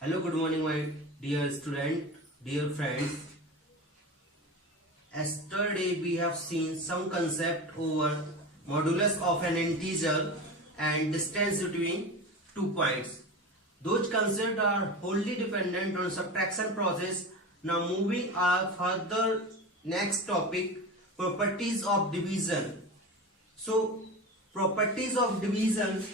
Hello, good morning, my dear student, dear friends. Yesterday we have seen some concept over modulus of an integer and distance between 2 points. Those concepts are wholly dependent on subtraction process. Now moving our further next topic, properties of division. So properties of division,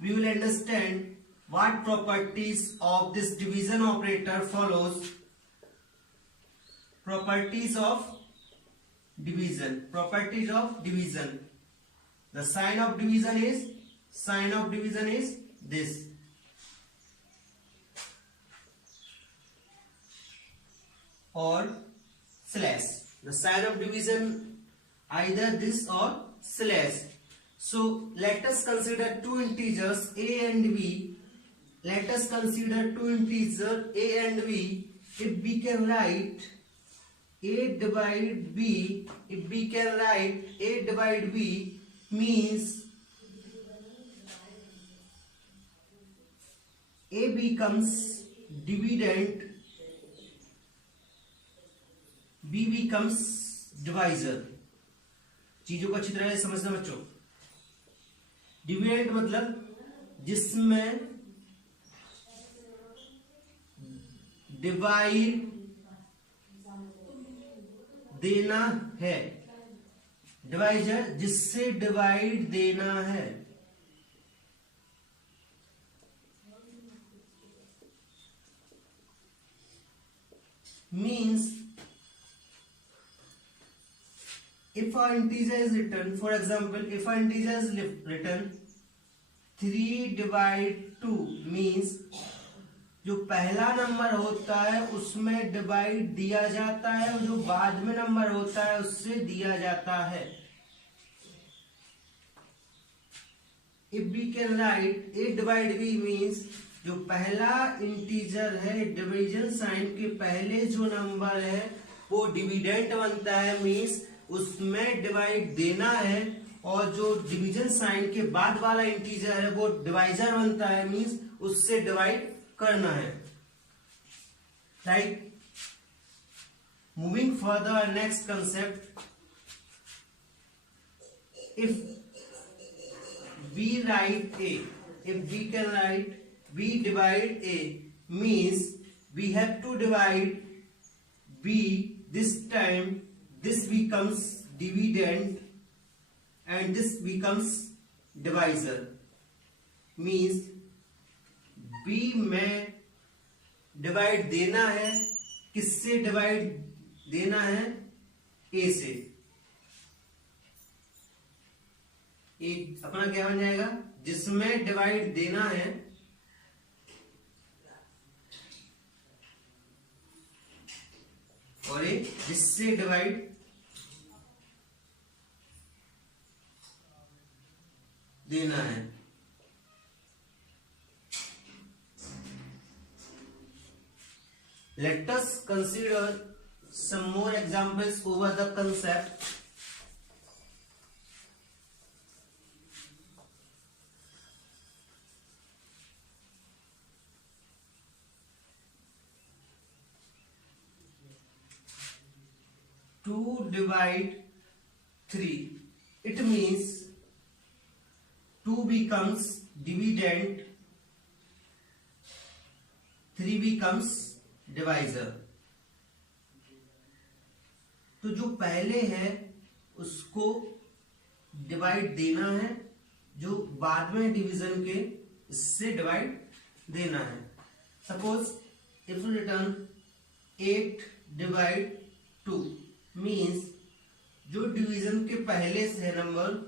we will understand what properties of this division operator follows. Properties of division. Properties of division. The sign of division is this. Or slash. The sign of division either this or slash. So let us consider two integers a and b. Let us consider two integers a and b. If we can write a divide b, if we can write a divide b means a becomes dividend, b becomes divisor. चीजों को अच्छी तरह से समझना बच्चों. Dividend मतलब जिसमें divide देना है, डिवाइजर जिससे डिवाइड देना है. Means if an integer is written, for example, if an integer is written 3 divide 2 means जो पहला नंबर होता है उसमें डिवाइड दिया जाता है और जो बाद में नंबर होता है उससे दिया जाता है. If we can write a divide b means जो पहला इंटीजर है डिवीजन साइन के पहले जो नंबर है वो डिविडेंड बनता है. मीन्स उसमें डिवाइड देना है और जो डिवीजन साइन के बाद वाला इंटीजर है वो डिवाइजर बनता है. मीन्स उससे डिवाइड करना है. Right. Moving further next concept. If we write A, if we can write we divide A means we have to divide B. This time this becomes dividend and this becomes divisor. Means b में divide देना है. किससे divide देना है? a से. एक अपना क्या बन जाएगा? जिसमें डिवाइड देना है और एक जिससे डिवाइड देना है. Let us consider some more examples over the concept. Two divide 3. It means 2 becomes dividend, 3 becomes divisor. तो जो पहले है उसको डिवाइड देना है, जो बाद में डिवीजन के इससे डिवाइड देना है. Suppose if return 8 divide 2 means जो डिवीजन के पहले से है नंबर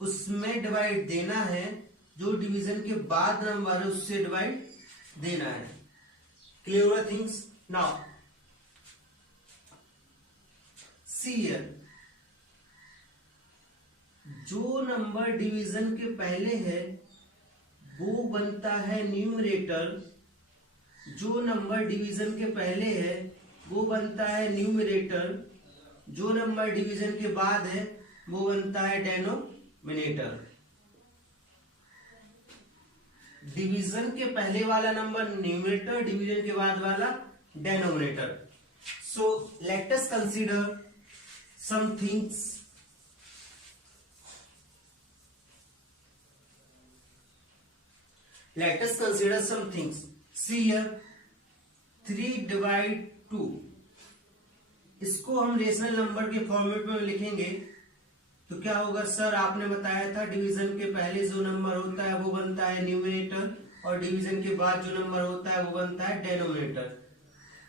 उसमें डिवाइड देना है, जो डिवीजन के बाद नंबर है उससे डिवाइड देना है. Clear things. Now see here, जो नंबर डिवीजन के पहले है वो बनता है न्यूमरेटर. जो नंबर डिवीजन के पहले है वो बनता है न्यूमरेटर. जो नंबर डिवीजन के बाद है वो बनता है डेनोमिनेटर. डिवीजन के पहले वाला नंबर न्यूमरेटर, डिवीजन के बाद वाला denominator. So let us consider some things. Let us consider some things. See here, 3 divide 2. इसको हम रेशनल नंबर के फॉर्मेट में लिखेंगे तो क्या होगा सर, आपने बताया था डिवीजन के पहले जो नंबर होता है वो बनता है न्यूमरेटर और डिवीजन के बाद जो नंबर होता है वो बनता है डेनोमिनेटर.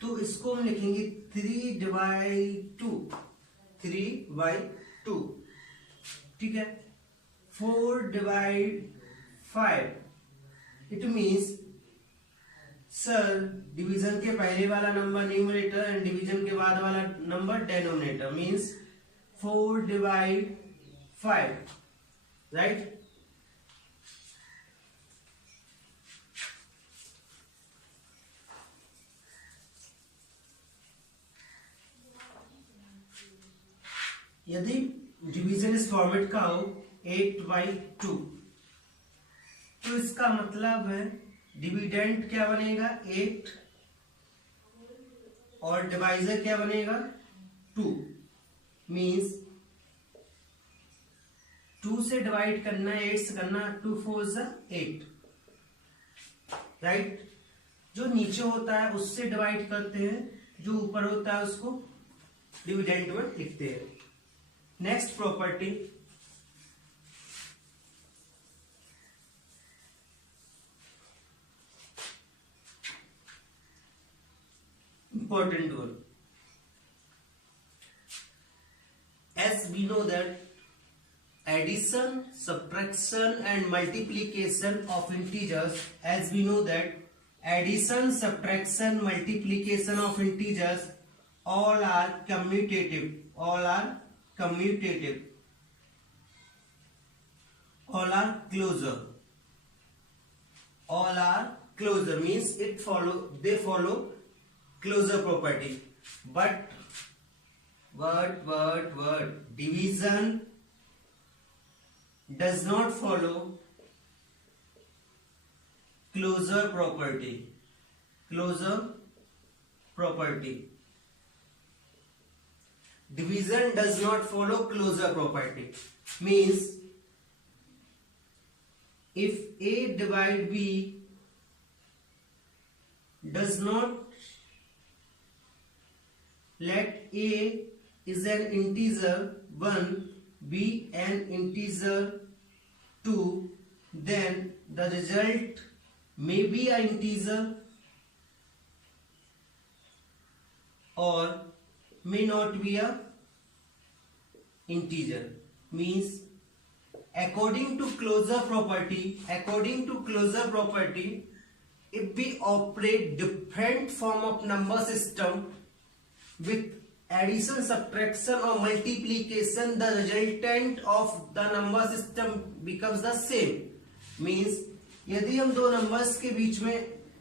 तो इसको हम लिखेंगे 3 डिवाइड 2, 3/2. ठीक है. 4 divide 5. It means sir division के पहले वाला नंबर न्यूमरेटर एंड डिवीजन के बाद वाला number denominator means 4 divide 5, right. यदि डिवीजन इस फॉर्मेट का हो 8/2, तो इसका मतलब है डिविडेंड क्या बनेगा 8 और डिवाइजर क्या बनेगा 2. मींस 2 से डिवाइड करना, 8 से करना, 2 4 is 8, राइट. जो नीचे होता है उससे डिवाइड करते हैं, जो ऊपर होता है उसको डिविडेंड में लिखते हैं. Next property, important one. As we know that addition, subtraction and multiplication of integers, as we know that addition, subtraction, multiplication of integers all are commutative, all are commutative, all are closure, all are closure means they follow closure property. But division does not follow closure property. Closure property. Division does not follow closure property. Means if A divide B does not let A is an integer 1, B an integer 2, then the result may be an integer or may not be a integer. Means according to closure property, if we operate different form of number system with addition, subtraction or multiplication, the resultant of the number system becomes the same. Means यदि हम दो numbers के बीच में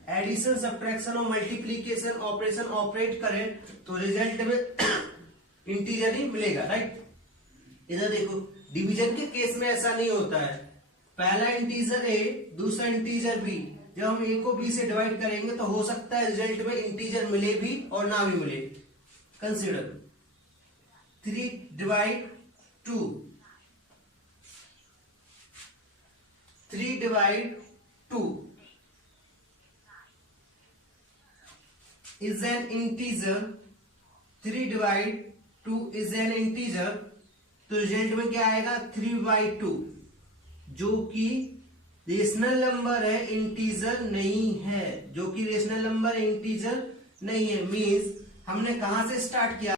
addition, subtraction और multiplication operation operate करें तो result में integer ही मिलेगा, राइट. इधर देखो डिवीजन के केस में ऐसा नहीं होता है. पहला इंटीजर ए, दूसरा इंटीजर बी. जब हम ए को बी से डिवाइड करेंगे तो हो सकता है रिजल्ट में इंटीजर मिले भी और ना भी मिले. Consider 3 divide 2, 3 divide 2 is an integer. 3 divide 2 is an integer. तो रिजल्ट में क्या आएगा 3/2, जो कि रेशनल नंबर है, इंटीजर नहीं है. जो कि रेशनल नंबर इंटीजर नहीं है. मींस हमने कहां से स्टार्ट किया.